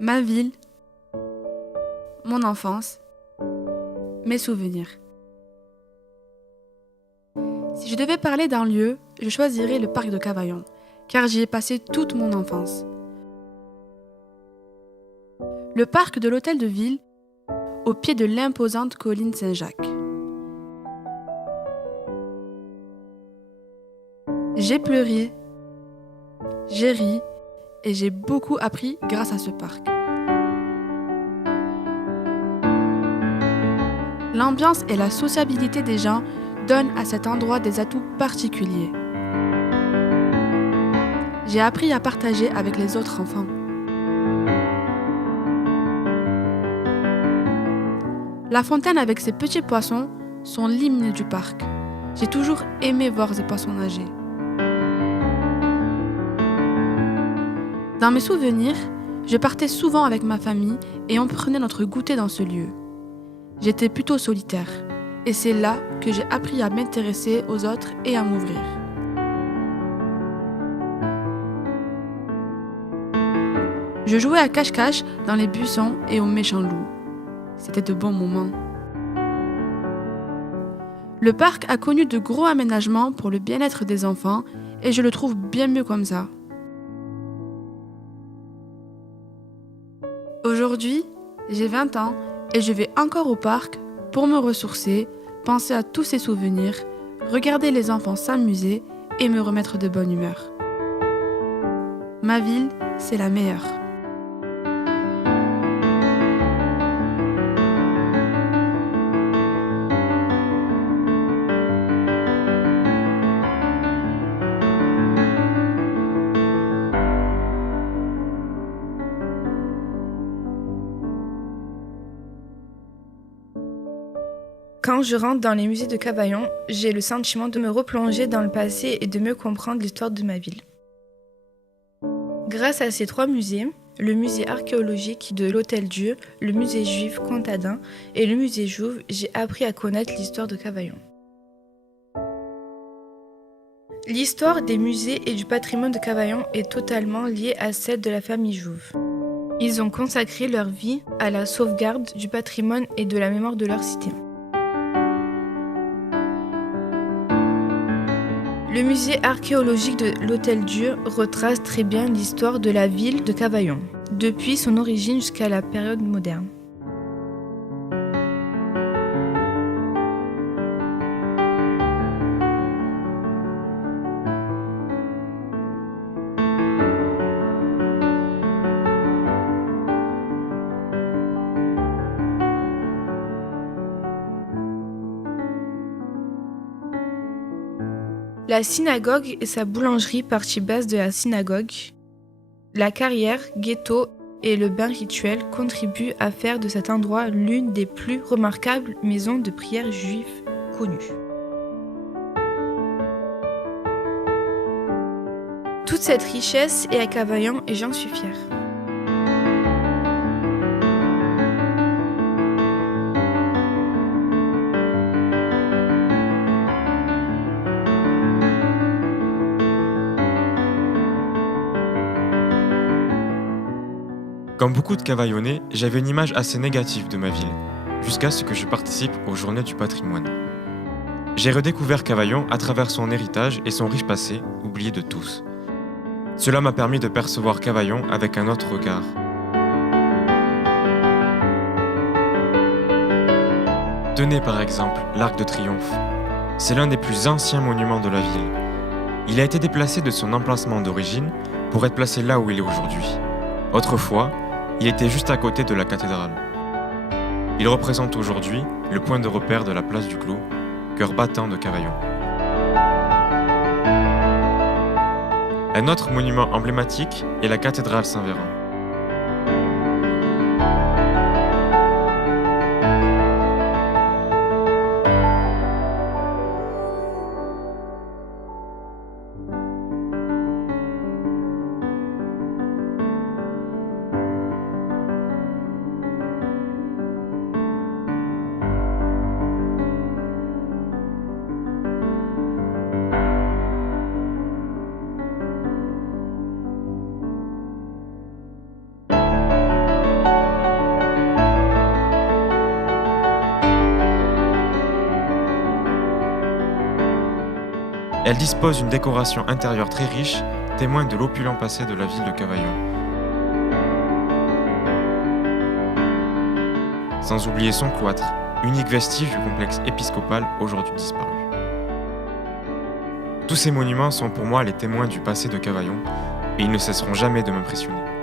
Ma ville, mon enfance, mes souvenirs. Si je devais parler d'un lieu, je choisirais le parc de Cavaillon, car j'y ai passé toute mon enfance. Le parc de l'hôtel de ville, au pied de l'imposante colline Saint-Jacques. J'ai pleuré, j'ai ri et j'ai beaucoup appris grâce à ce parc. L'ambiance et la sociabilité des gens donnent à cet endroit des atouts particuliers. J'ai appris à partager avec les autres enfants. La fontaine avec ses petits poissons sont l'hymne du parc. J'ai toujours aimé voir ces poissons nager. Dans mes souvenirs, je partais souvent avec ma famille et on prenait notre goûter dans ce lieu. J'étais plutôt solitaire et c'est là que j'ai appris à m'intéresser aux autres et à m'ouvrir. Je jouais à cache-cache dans les buissons et aux méchants loups. C'était de bons moments. Le parc a connu de gros aménagements pour le bien-être des enfants et je le trouve bien mieux comme ça. Aujourd'hui, j'ai 20 ans et je vais encore au parc pour me ressourcer, penser à tous ces souvenirs, regarder les enfants s'amuser et me remettre de bonne humeur. Ma ville, c'est la meilleure. Quand je rentre dans les musées de Cavaillon, j'ai le sentiment de me replonger dans le passé et de mieux comprendre l'histoire de ma ville. Grâce à ces 3 musées, le musée archéologique de l'Hôtel-Dieu, le musée juif Comtadin et le musée Jouve, j'ai appris à connaître l'histoire de Cavaillon. L'histoire des musées et du patrimoine de Cavaillon est totalement liée à celle de la famille Jouve. Ils ont consacré leur vie à la sauvegarde du patrimoine et de la mémoire de leur cité. Le musée archéologique de l'Hôtel-Dieu retrace très bien l'histoire de la ville de Cavaillon, depuis son origine jusqu'à la période moderne. La synagogue et sa boulangerie partie basse de la synagogue, la carrière, ghetto et le bain rituel contribuent à faire de cet endroit l'une des plus remarquables maisons de prière juives connues. Toute cette richesse est à Cavaillon et j'en suis fière. Comme beaucoup de Cavaillonnais, j'avais une image assez négative de ma ville, jusqu'à ce que je participe aux Journées du patrimoine. J'ai redécouvert Cavaillon à travers son héritage et son riche passé, oublié de tous. Cela m'a permis de percevoir Cavaillon avec un autre regard. Tenez par exemple l'Arc de Triomphe. C'est l'un des plus anciens monuments de la ville. Il a été déplacé de son emplacement d'origine pour être placé là où il est aujourd'hui. Autrefois, il était juste à côté de la cathédrale. Il représente aujourd'hui le point de repère de la place du Clos, cœur battant de Cavaillon. Un autre monument emblématique est la cathédrale Saint-Véran. Elle dispose d'une décoration intérieure très riche, témoin de l'opulent passé de la ville de Cavaillon. Sans oublier son cloître, unique vestige du complexe épiscopal aujourd'hui disparu. Tous ces monuments sont pour moi les témoins du passé de Cavaillon, et ils ne cesseront jamais de m'impressionner.